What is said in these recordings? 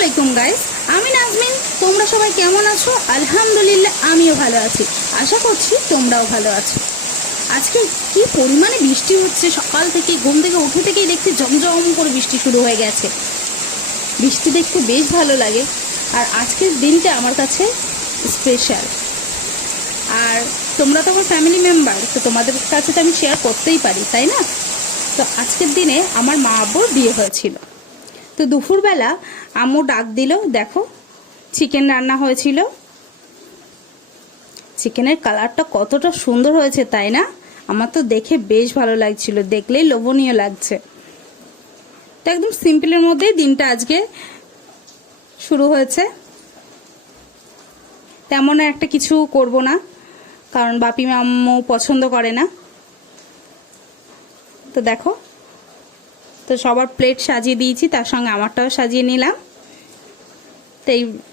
আলাইকুম গাইস, আমি নাজমিন। তোমরা সবাই কেমন আছো? আলহামদুলিল্লাহ আমিও ভালো আছি। আশা করছি তোমরাও ভালো আছো। আজকে কি পরিমাণে বৃষ্টি হচ্ছে! সকাল থেকে ঘুম থেকে উঠে থেকেই দেখছি জমজম করে বৃষ্টি শুরু হয়ে গেছে। বৃষ্টি দেখতে বেশ ভালো লাগে। আর আজকের দিনটা আমার কাছে স্পেশাল। আর তোমরা তো আমার ফ্যামিলি মেম্বার, তো তোমাদের কাছে তো আমি শেয়ার করতেই পারি, তাই না? তো আজকের দিনে আমার মা আব্বুর বিয়ে হয়েছিল। তো দুপুরবেলা আম্মু ডাক দিল, দেখো চিকেন রান্না হয়েছিল। চিকেনের কালারটা কতটা সুন্দর হয়েছে, তাই না? আমার তো দেখে বেশ ভালো লাগছিল, দেখলেই লোভনীয় লাগছে। তো একদম সিম্পলের মধ্যেই দিনটা আজকে শুরু হয়েছে। তেমন একটা কিছু করব না, কারণ বাপি আম্মু পছন্দ করে না। তো দেখো, তো সবার প্লেট সাজিয়ে দিয়েছি, তার সঙ্গে আমারটাও সাজিয়ে নিলাম। তো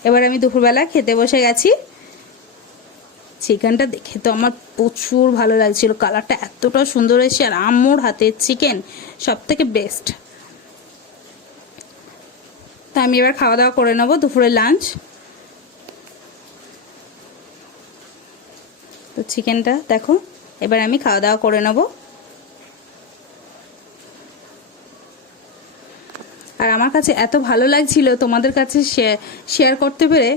এবার আমি দুপুরবেলা খেতে বসে গেছি। চিকেনটা দেখে তো আমার প্রচুর ভালো লাগছিল, কালারটা এতটা সুন্দর হয়েছে। আর আম্মুর হাতের চিকেন সব থেকে বেস্ট। তো আমি এবার খাওয়া দাওয়া করে নেবো, দুপুরের লাঞ্চ। তো চিকেনটা দেখো, এবার আমি খাওয়া দাওয়া করে নেবো। আর আমার কাছে এত ভালো লাগছিল তোমাদের কাছে শেয়ার করতে পেরে।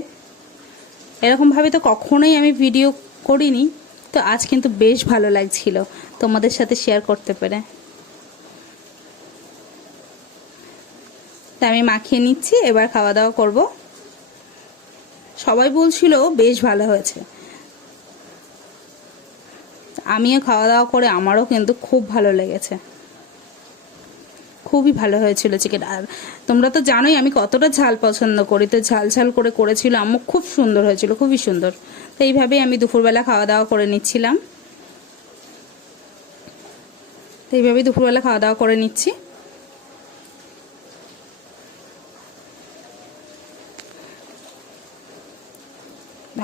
এরকমভাবে তো কখনোই আমি ভিডিও করিনি, তো আজ কিন্তু বেশ ভালো লাগছিল তোমাদের সাথে শেয়ার করতে পেরে। তা আমি মাখিয়ে নিচ্ছি, এবার খাওয়া দাওয়া করব। সবাই বলছিল বেশ ভালো হয়েছে। আমিও খাওয়া দাওয়া করে আমারও কিন্তু খুব ভালো লেগেছে, খুবই ভালো হয়েছিল চিকেন। আর তোমরা তো জানোই আমি কতটা ঝাল পছন্দ করি, তো ঝাল ঝাল করে করেছিল আম্মু, খুব সুন্দর হয়েছিল, খুবই সুন্দর। তো এইভাবেই আমি দুপুরবেলা খাওয়া দাওয়া করে নিচ্ছিলাম। তো এইভাবেই দুপুরবেলা খাওয়া দাওয়া করে নিচ্ছি।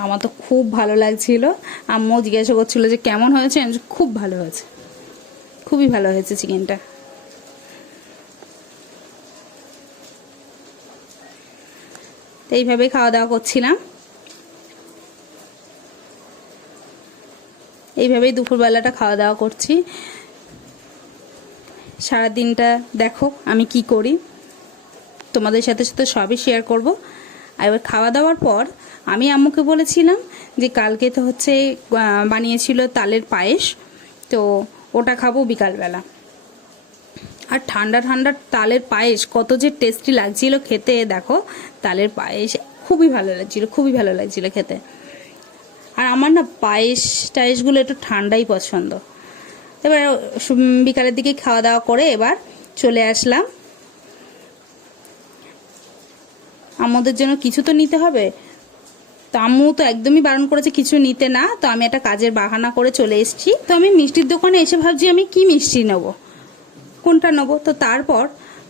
আমার তো খুব ভালো লাগছিল। আম্মু জিজ্ঞাসা করছিল যে কেমন হয়েছে, খুব ভালো হয়েছে, খুবই ভালো হয়েছে চিকেনটা। তো এইভাবেই খাওয়া দাওয়া করছিলাম। এইভাবেই দুপুরবেলাটা খাওয়া দাওয়া করছি। সারাদিনটা দেখো আমি কি করি, তোমাদের সাথে সাথে সবই শেয়ার করব। আর এবার খাওয়া দাওয়ার পর আমি আম্মুকে বলেছিলাম যে কালকে তো হচ্ছে বানিয়েছিল তালের পায়েস, তো ওটা খাবো বিকালবেলা। আর ঠান্ডা ঠান্ডা তালের পায়েস কত যে টেস্টি লাগছিল খেতে। দেখো তালের পায়েস খুবই ভালো লাগছিল, খুবই ভালো লাগছিল খেতে। আর আমার না পায়েস টায়েসগুলো একটু ঠান্ডাই পছন্দ। এবার বিকালের দিকে খাওয়া দাওয়া করে এবার চলে আসলাম। আমাদের জন্য কিছু তো নিতে হবে, তো আম্মু তো একদমই বারণ করেছে কিছু নিতে না। তো আমি একটা কাজের বাহানা করে চলে এসেছি। তো আমি মিষ্টির দোকানে এসে ভাবছি আমি কি মিষ্টি নেবো, কোনটা নেবো। তো তারপর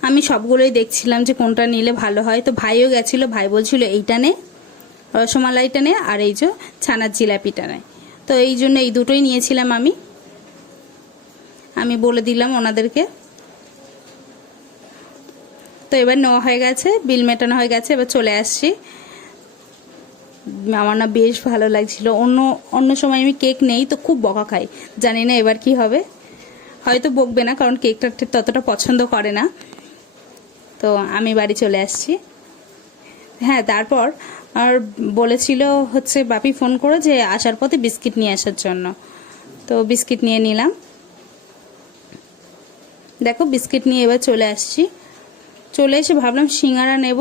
আমি সবগুলোই দেখছিলাম যে কোনটা নিলে ভালো হয়। তো ভাইও গেছিলো, ভাই বলছিল এইটা নে, রসমালাইটা নে, আর এই যে ছানার জিলাপিটা নে। তো এই জন্য এই দুটোই নিয়েছিলাম আমি বলে দিলাম ওনাদেরকে। তো এবার নেওয়া হয়ে গেছে, বিল মেটানো হয়ে গেছে, এবার চলে আসছি। আমার না বেশ ভালো লাগছিল। অন্য সময় আমি কেক নেই তো খুব বকা খাই, জানি না এবার কি হবে। হয়তো বকবে না, কারণ কেকটা ততটা পছন্দ করে না। তো আমি বাড়ি চলে আসছি। হ্যাঁ, তারপর আর বলেছিল হচ্ছে বাপি ফোন করে যে আসার পথে বিস্কিট নিয়ে আসার জন্য। তো বিস্কিট নিয়ে নিলাম। দেখো বিস্কিট নিয়ে এবার চলে আসছি। চলে এসে ভাবলাম সিঙ্গারা নেব।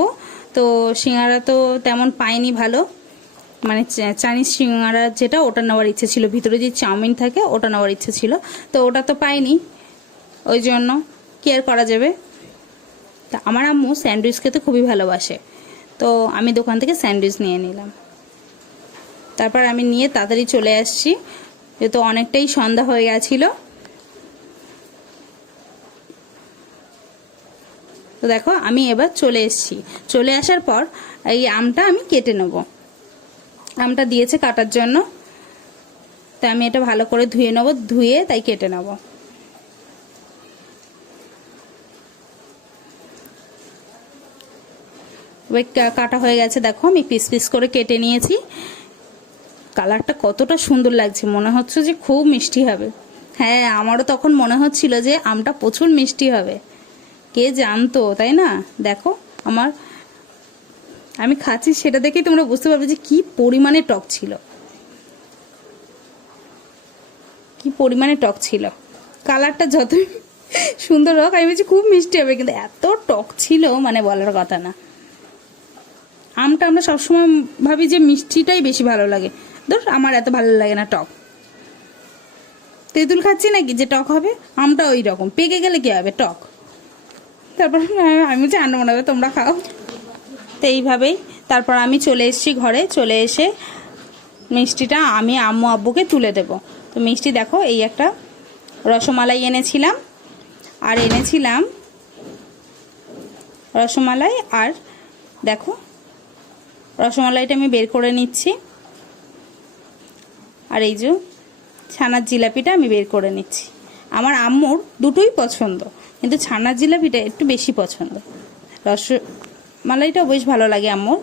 তো সিঙ্গারা তো তেমন পাইনি ভালো, মানে চাইনিজ সিঙ্গারা যেটা, ওটা নেওয়ার ইচ্ছে ছিল। ভিতরে যে চাউমিন থাকে ওটা নেওয়ার ইচ্ছে ছিল, তো ওটা তো পাইনি। ওই জন্য কি আর করা যাবে। তা আমার আম্মু স্যান্ডউইচ খেতে খুবই ভালোবাসে, তো আমি দোকান থেকে স্যান্ডউইচ নিয়ে নিলাম। তারপর আমি নিয়ে তাড়াতাড়ি চলে আসছি, যেহেতু অনেকটাই সন্ধ্যা হয়ে গেছিলো। তো দেখো আমি এবার চলে এসেছি। চলে আসার পর এই আমটা আমি কেটে নেব। আমটা দিয়েছে কাটার জন্য, তাই আমি এটা ভালো করে ধুয়ে নেব, ধুয়ে তাই কেটে নেব। ওই কাটা হয়ে গেছে, দেখো আমি পিস পিস করে কেটে নিয়েছি। কালারটা কতটা সুন্দর লাগছে, মনে হচ্ছে যে খুব মিষ্টি হবে। হ্যাঁ, আমারও তখন মনে হচ্ছিল যে আমটা প্রচুর মিষ্টি হবে, কে জানতো, তাই না? দেখো আমি খাচ্ছি সেটা দেখেই তোমরা বুঝতে পারবে যে কি পরিমাণে টক ছিল, কি পরিমাণে টক ছিল। কালারটা যতই সুন্দর হোক, আমি বলছি খুব মিষ্টি হবে, কিন্তু এত টক ছিল মানে বলার কথা না। আমটা আমরা সবসময় ভাবি যে মিষ্টিটাই বেশি ভালো লাগে, ধর আমার এত ভালো লাগে না টক। তেঁতুল খাচ্ছি নাকি যে টক হবে, আমটা ওই রকম পেকে গেলে কি হবে, টক। তারপর আমি বলছি আন্না মনে হবে, তোমরা খাও। তো এইভাবেই তারপর আমি চলে এসেছি ঘরে। চলে এসে মিষ্টিটা আমি আম্মু আব্বুকে তুলে দেব। তো মিষ্টি দেখো, এই একটা রসমালাই এনেছিলাম, আর এনেছিলাম রসমালাই, আর দেখো রসমালাইটা আমি বের করে নিচ্ছি, আর এই যে ছানার জিলাপিটা আমি বের করে নিচ্ছি। আমার আম্মুর দুটোই পছন্দ, কিন্তু ছানার জিলাপিটা একটু বেশি পছন্দ, রসমালাইটাও বেশ ভালো লাগে আম্মুর।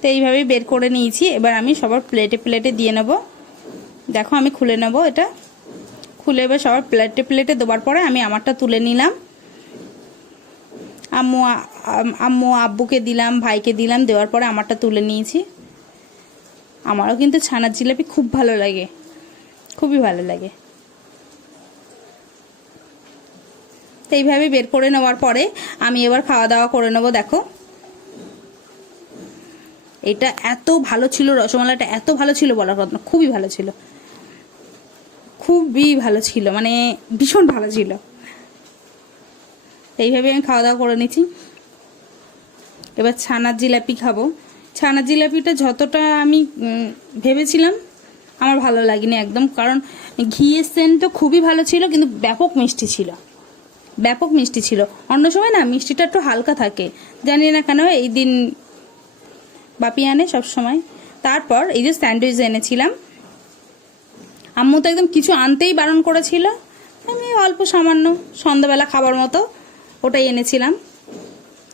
তো এইভাবেই বের করে নিয়েছি। এবার আমি সবার প্লেটে প্লেটে দিয়ে নেব। দেখো আমি খুলে নেব, এটা খুলে এবার সবার প্লেটে প্লেটে দেওয়ার পরে আমি আমারটা তুলে নিলাম। আম্মু আব্বুকে দিলাম, ভাইকে দিলাম, দেওয়ার পরে আমারটা তুলে নিয়েছি। আমারও কিন্তু ছানার জিলাপি খুব ভালো লাগে, খুবই ভালো লাগে। তো এইভাবে বের করে নেওয়ার পরে আমি এবার খাওয়া দাওয়া করে নেব। দেখো এটা এত ভালো ছিল, রসমালাইটা এত ভালো ছিল বলার কথা না, খুবই ভালো ছিল, খুবই ভালো ছিল, মানে ভীষণ ভালো ছিল। এইভাবে আমি খাওয়া দাওয়া করে নিচ্ছি। এবার ছানার জিলাপি খাবো। ছানার জিলাপিটা যতটা আমি ভেবেছিলাম আমার ভালো লাগেনি একদম, কারণ ঘিয়ের সেন্ট তো খুবই ভালো ছিল, কিন্তু ব্যাপক মিষ্টি ছিল, ব্যাপক মিষ্টি ছিল। অন্য সময় না মিষ্টিটা একটু হালকা থাকে, জানি না কেন এই দিন বাপি আনে সব সময়। তারপর এই যে স্যান্ডউইচ এনেছিলাম, আম্মু তো একদম কিছু আনতেই বারণ করেছিল, আমি অল্প সামান্য সন্ধ্যাবেলা খাবার মতো ওটাই এনেছিলাম।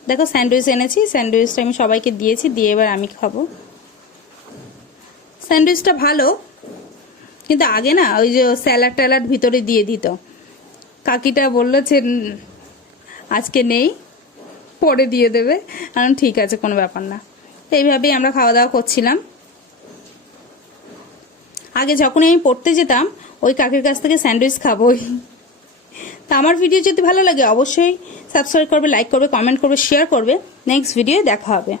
দেখো স্যান্ডউইচ এনেছি, স্যান্ডউইচটা আমি সবাইকে দিয়েছি, দিয়ে এবার আমি খাবো। স্যান্ডউইচটা ভালো, কিন্তু আগে না ওই যে স্যালাড ট্যালাড ভিতরে দিয়ে দিত। কাকিটা বললো যে আজকে নেই, পরে দিয়ে দেবে। কারণ ঠিক আছে, কোনো ব্যাপার না। এইভাবেই আমরা খাওয়া দাওয়া করছিলাম। আগে যখনই আমি পড়তে যেতাম ওই কাকির কাছ থেকে স্যান্ডউইচ খাবোই। তা আমার ভিডিও যদি ভালো লাগে অবশ্যই সাবস্ক্রাইব করবে, লাইক করবে, কমেন্ট করবে, শেয়ার করবে। নেক্সট ভিডিও দেখা হবে।